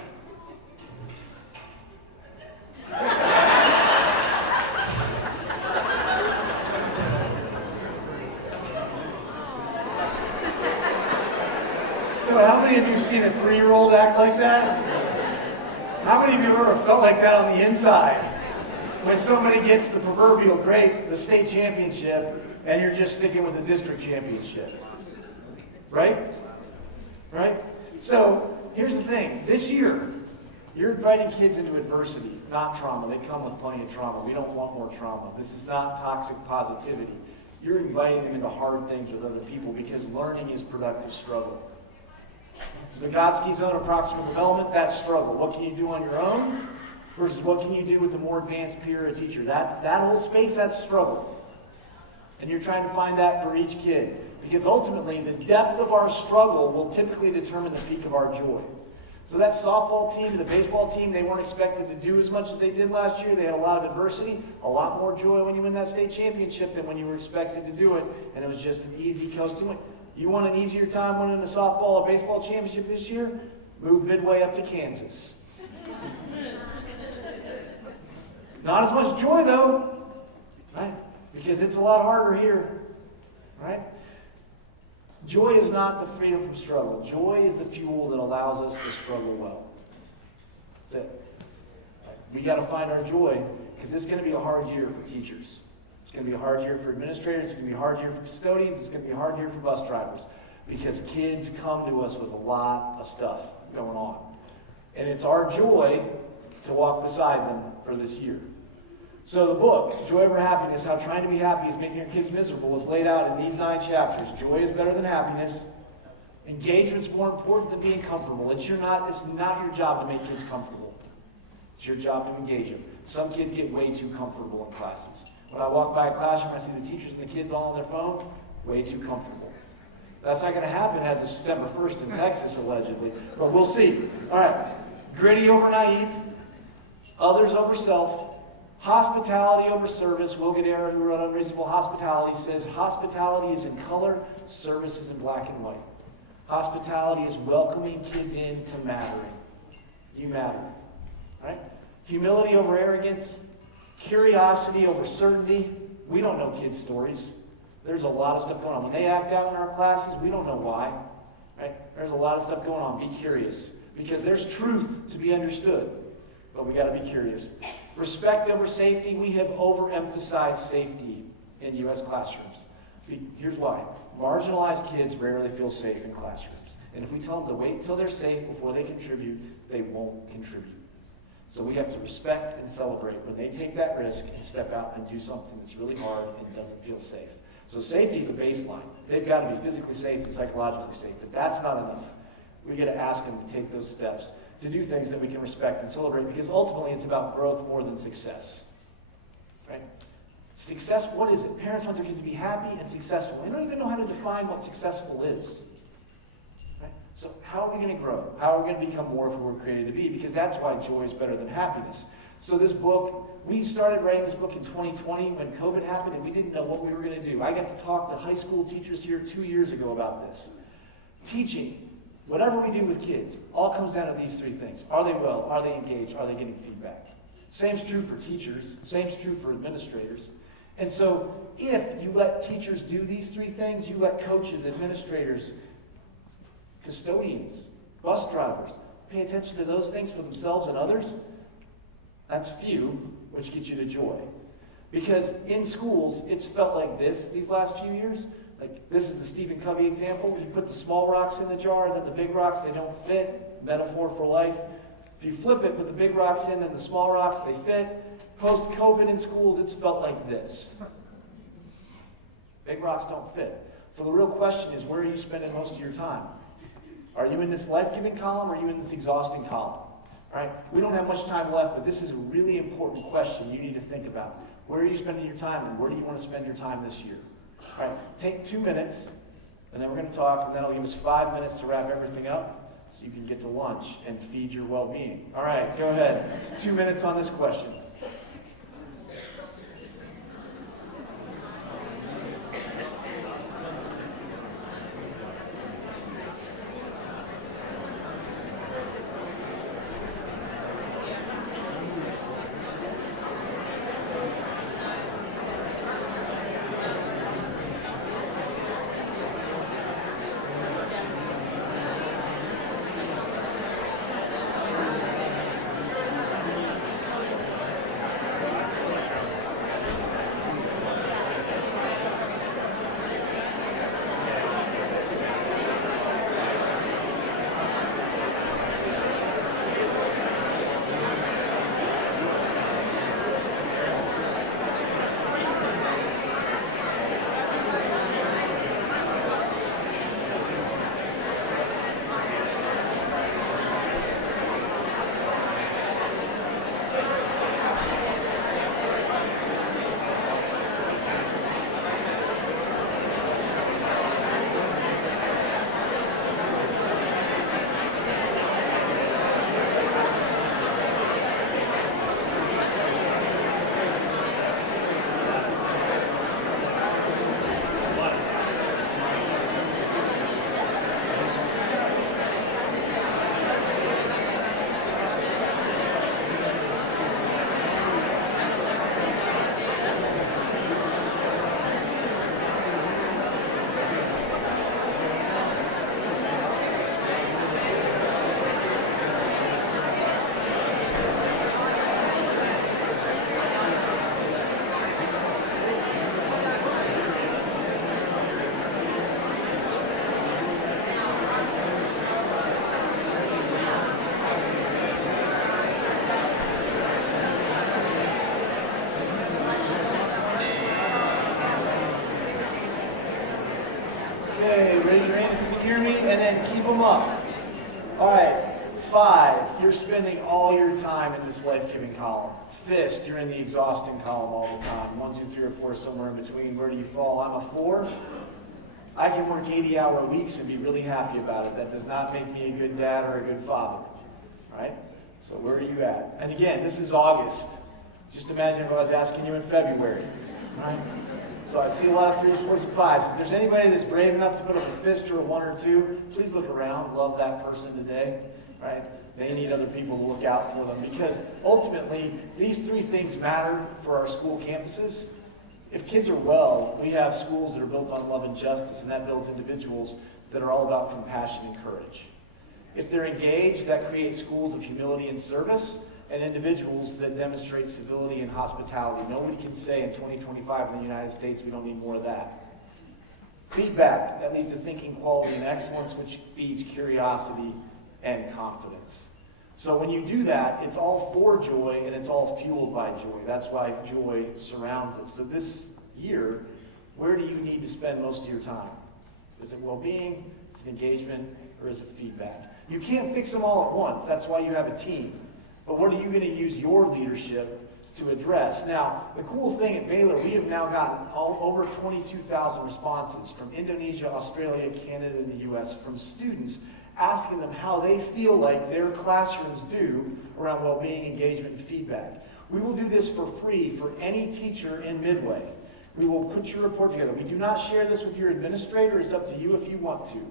So how many of you seen a 3-year-old act like that? How many of you ever felt like that on the inside? When somebody gets the proverbial grape, the state championship, and you're just sticking with the district championship. Right? Right? So here's the thing. This year, you're inviting kids into adversity, not trauma. They come with plenty of trauma. We don't want more trauma. This is not toxic positivity. You're inviting them into hard things with other people, because learning is productive struggle. Vygotsky zone of proximal development, that's struggle. What can you do on your own versus what can you do with a more advanced peer or teacher? That whole space, that's struggle. And you're trying to find that for each kid. Because ultimately, the depth of our struggle will typically determine the peak of our joy. So that softball team and the baseball team, they weren't expected to do as much as they did last year. They had a lot of adversity, a lot more joy when you win that state championship than when you were expected to do it, and it was just an easy coast to win. You want an easier time winning the softball or baseball championship this year? Move Midway up to Kansas. Not as much joy, though, right? Because it's a lot harder here, right? Joy is not the freedom from struggle. Joy is the fuel that allows us to struggle well. That's it. We got to find our joy, because it's going to be a hard year for teachers. It's going to be a hard year for administrators. It's going to be a hard year for custodians. It's going to be a hard year for bus drivers, because kids come to us with a lot of stuff going on. And it's our joy to walk beside them for this year. So the book, Joy Over Happiness, How Trying to Be Happy is Making Your Kids Miserable, is laid out in these 9 chapters. Joy is better than happiness. Engagement's more important than being comfortable. It's not your job to make kids comfortable. It's your job to engage them. Some kids get way too comfortable in classes. When I walk by a classroom, I see the teachers and the kids all on their phone, way too comfortable. That's not going to happen as of September 1st in Texas, allegedly, but we'll see. All right, gritty over naive, others over self, hospitality over service. Will Guidara, who wrote Unreasonable Hospitality, says hospitality is in color, service is in black and white. Hospitality is welcoming kids into mattering. You matter. Right? Humility over arrogance, curiosity over certainty. We don't know kids' stories. There's a lot of stuff going on. When they act out in our classes, we don't know why. Right? There's a lot of stuff going on. Be curious. Because there's truth to be understood. But we got to be curious. Respect over safety. We have overemphasized safety in U.S. classrooms. Here's why. Marginalized kids rarely feel safe in classrooms. And if we tell them to wait until they're safe before they contribute, they won't contribute. So we have to respect and celebrate when they take that risk and step out and do something that's really hard and doesn't feel safe. So safety is a baseline. They've got to be physically safe and psychologically safe, but that's not enough. We got to ask them to take those steps to do things that we can respect and celebrate, because ultimately it's about growth more than success. Right? Success, what is it? Parents want their kids to be happy and successful. They don't even know how to define what successful is. Right? So how are we going to grow? How are we going to become more of who we're created to be? Because that's why joy is better than happiness. So this book, we started writing this book in 2020 when COVID happened, and we didn't know what we were going to do. I got to talk to high school teachers here 2 years ago about this. Teaching, whatever we do with kids, all comes down to these three things. Are they well? Are they engaged? Are they getting feedback? Same's true for teachers. Same's true for administrators. And so if you let teachers do these three things, you let coaches, administrators, custodians, bus drivers pay attention to those things for themselves and others, that's few, which gets you to joy. Because in schools, it's felt like this these last few years. Like, this is the Stephen Covey example. You put the small rocks in the jar, then the big rocks, they don't fit. Metaphor for life. If you flip it, put the big rocks in, then the small rocks, they fit. Post-COVID in schools, it's felt like this. Big rocks don't fit. So the real question is, where are you spending most of your time? Are you in this life-giving column, or are you in this exhausting column? Right? We don't have much time left, but this is a really important question you need to think about. Where are you spending your time, and where do you want to spend your time this year? All right, take 2 minutes, and then we're going to talk, and then I'll give us 5 minutes to wrap everything up so you can get to lunch and feed your well-being. All right, go ahead. 2 minutes on this question. And then keep them up. All right. 5, you're spending all your time in this life-giving column. Fist, you're in the exhausting column all the time. 1, 2, 3, or 4, somewhere in between. Where do you fall? I'm a 4. I can work 80-hour weeks and be really happy about it. That does not make me a good dad or a good father. Right? So where are you at? And again, this is August. Just imagine if I was asking you in February. Right? So I see a lot of 3s, 4s, and 5s. If there's anybody that's brave enough to put up a fist or a 1 or 2, please look around. Love that person today. Right? They need other people to look out for them, because ultimately these 3 things matter for our school campuses. If kids are well, we have schools that are built on love and justice, and that builds individuals that are all about compassion and courage. If they're engaged, that creates schools of humility and service, and individuals that demonstrate civility and hospitality. Nobody can say in 2025 in the United States we don't need more of that. Feedback, that leads to thinking, quality, and excellence, which feeds curiosity and confidence. So when you do that, it's all for joy and it's all fueled by joy. That's why joy surrounds it. So this year, where do you need to spend most of your time? Is it well-being, is it engagement, or is it feedback? You can't fix them all at once. That's why you have a team. But what are you going to use your leadership to address? Now, the cool thing at Baylor, we have now gotten over 22,000 responses from Indonesia, Australia, Canada, and the US, from students asking them how they feel like their classrooms do around well-being, engagement, and feedback. We will do this for free for any teacher in Midway. We will put your report together. We do not share this with your administrator. It's up to you if you want to.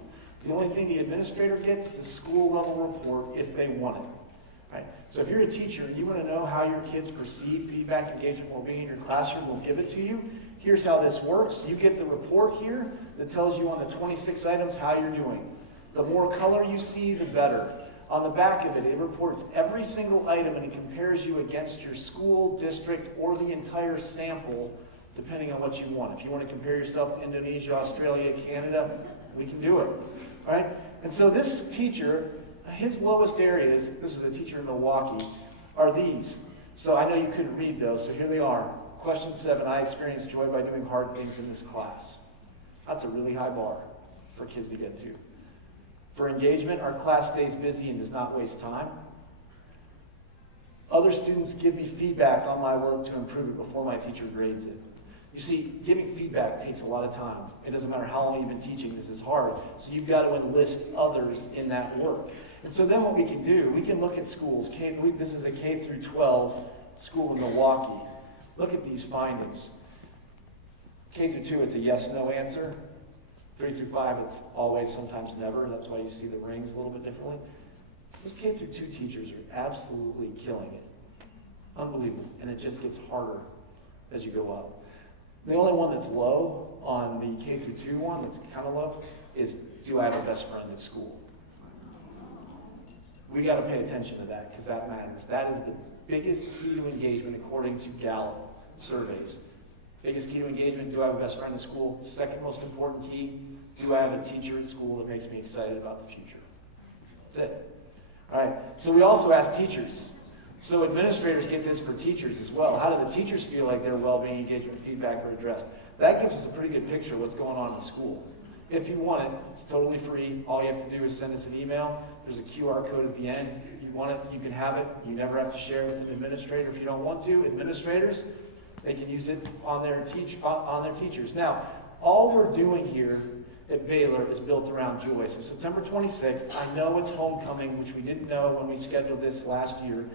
The only thing the administrator gets is the school-level report if they want it. Right? So if you're a teacher and you want to know how your kids perceive feedback, engagement, well-being in your classroom, we'll give it to you. Here's how this works. You get the report here that tells you on the 26 items how you're doing. The more color you see, the better. On the back of it, it reports every single item and it compares you against your school, district, or the entire sample, depending on what you want. If you want to compare yourself to Indonesia, Australia, Canada, we can do it. All right? And so this teacher, his lowest areas, this is a teacher in Milwaukee, are these. So I know you couldn't read those, so here they are. Question 7, I experienced joy by doing hard things in this class. That's a really high bar for kids to get to. For engagement, our class stays busy and does not waste time. Other students give me feedback on my work to improve it before my teacher grades it. You see, giving feedback takes a lot of time. It doesn't matter how long you've been teaching, this is hard. So you've got to enlist others in that work. And so then what we can do, we can look at schools. This is a K through 12 school in Milwaukee. Look at these findings. K through 2, it's a yes-no answer. 3 through 5, it's always, sometimes never. That's why you see the rings a little bit differently. Those K through 2 teachers are absolutely killing it. Unbelievable. And it just gets harder as you go up. The only one that's low on the K through 2 one, that's kind of low, is do I have a best friend at school? We got to pay attention to that because that matters. That is the biggest key to engagement according to Gallup surveys. Biggest key to engagement, do I have a best friend at school? Second most important key, do I have a teacher at school that makes me excited about the future? That's it. All right, so we also ask teachers. So administrators get this for teachers as well. How do the teachers feel like their well-being, engagement, feedback are addressed? That gives us a pretty good picture of what's going on in school. If you want it, it's totally free. All you have to do is send us an email. There's a QR code at the end. You want it, you can have it. You never have to share it with an administrator if you don't want to. Administrators, they can use it on their teachers. Now, all we're doing here at Baylor is built around joy. So September 26th, I know it's homecoming, which we didn't know when we scheduled this last year.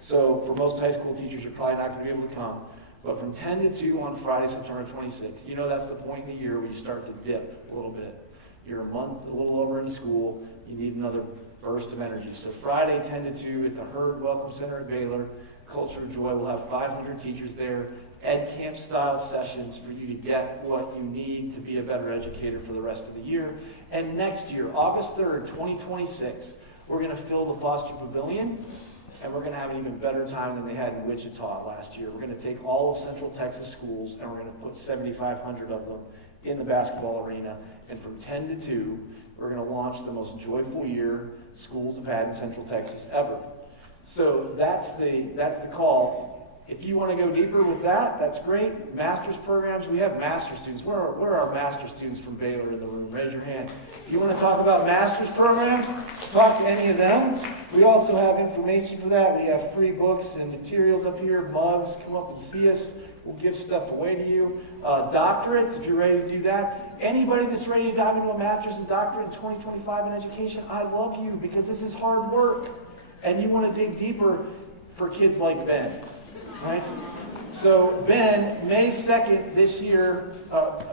So for most high school teachers, you're probably not going to be able to come. But from 10 to 2 on Friday, September 26th, you know that's the point in the year where you start to dip a little bit. You're a month, a little over in school, you need another burst of energy. So Friday, 10 to 2 at the Hurd Welcome Center at Baylor, Culture of Joy. We'll have 500 teachers there, ed camp style sessions for you to get what you need to be a better educator for the rest of the year. And next year, August 3rd, 2026, we're going to fill the Foster Pavilion. And we're going to have an even better time than they had in Wichita last year. We're going to take all of Central Texas schools and we're going to put 7,500 of them in the basketball arena. And from 10 to 2, we're going to launch the most joyful year schools have had in Central Texas ever. So that's the call. If you want to go deeper with that, that's great. Master's programs, we have master's students. Where are our master's students from Baylor in the room? Raise your hand. If you want to talk about master's programs, talk to any of them. We also have information for that. We have free books and materials up here, mugs. Come up and see us. We'll give stuff away to you. Doctorates, if you're ready to do that. Anybody that's ready to dive into a master's and doctorate in 2025 in education, I love you because this is hard work. And you want to dig deeper for kids like Ben. Right? So Ben, May 2nd this year,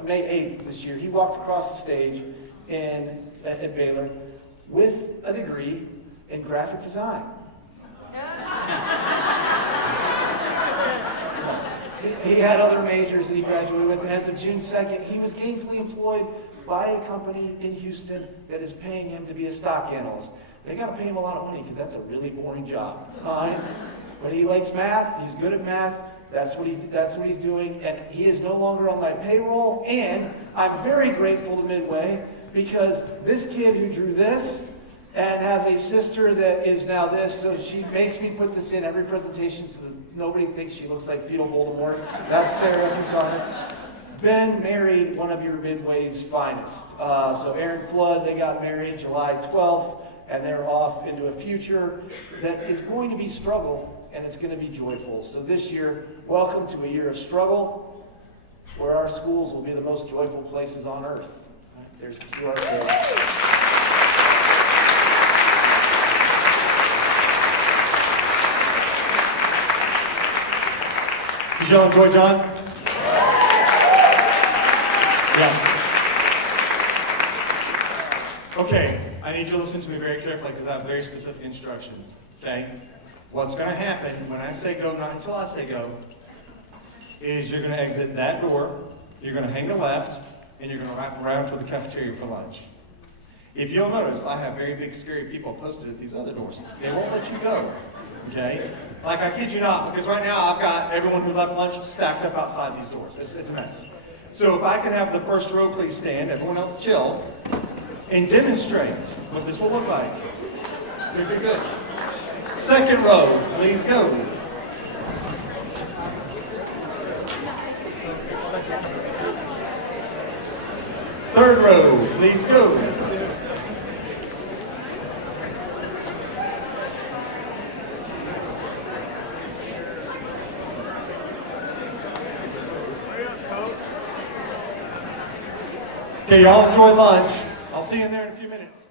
May 8th this year, he walked across the stage at Baylor with a degree in graphic design. He had other majors that he graduated with, and as of June 2nd, he was gainfully employed by a company in Houston that is paying him to be a stock analyst. They got to pay him a lot of money because that's a really boring job. But he likes math. He's good at math. That's what he's doing. And he is no longer on my payroll. And I'm very grateful to Midway because this kid who drew this and has a sister that is now this, so she makes me put this in every presentation so that nobody thinks she looks like fetal Voldemort. That's Sarah Quintana. Ben married one of your Midway's finest. So Aaron Flood, they got married July 12th. And they're off into a future that is going to be struggle, and it's going to be joyful. So this year, welcome to a year of struggle, where our schools will be the most joyful places on earth. There's the QR code. Did y'all enjoy John? Yeah. Okay. I need you to listen to me very carefully because I have very specific instructions, okay? What's going to happen when I say go, not until I say go, is you're going to exit that door, you're going to hang a left, and you're going to wrap around to the cafeteria for lunch. If you'll notice, I have very big, scary people posted at these other doors. They won't let you go, okay? Like, I kid you not, because right now I've got everyone who left lunch stacked up outside these doors. It's a mess. So if I can have the first row please stand, everyone else chill, and demonstrate what this will look like. Very good. Second row, please go. Third row, please go. Okay, y'all enjoy lunch. I'll see you in there in a few minutes.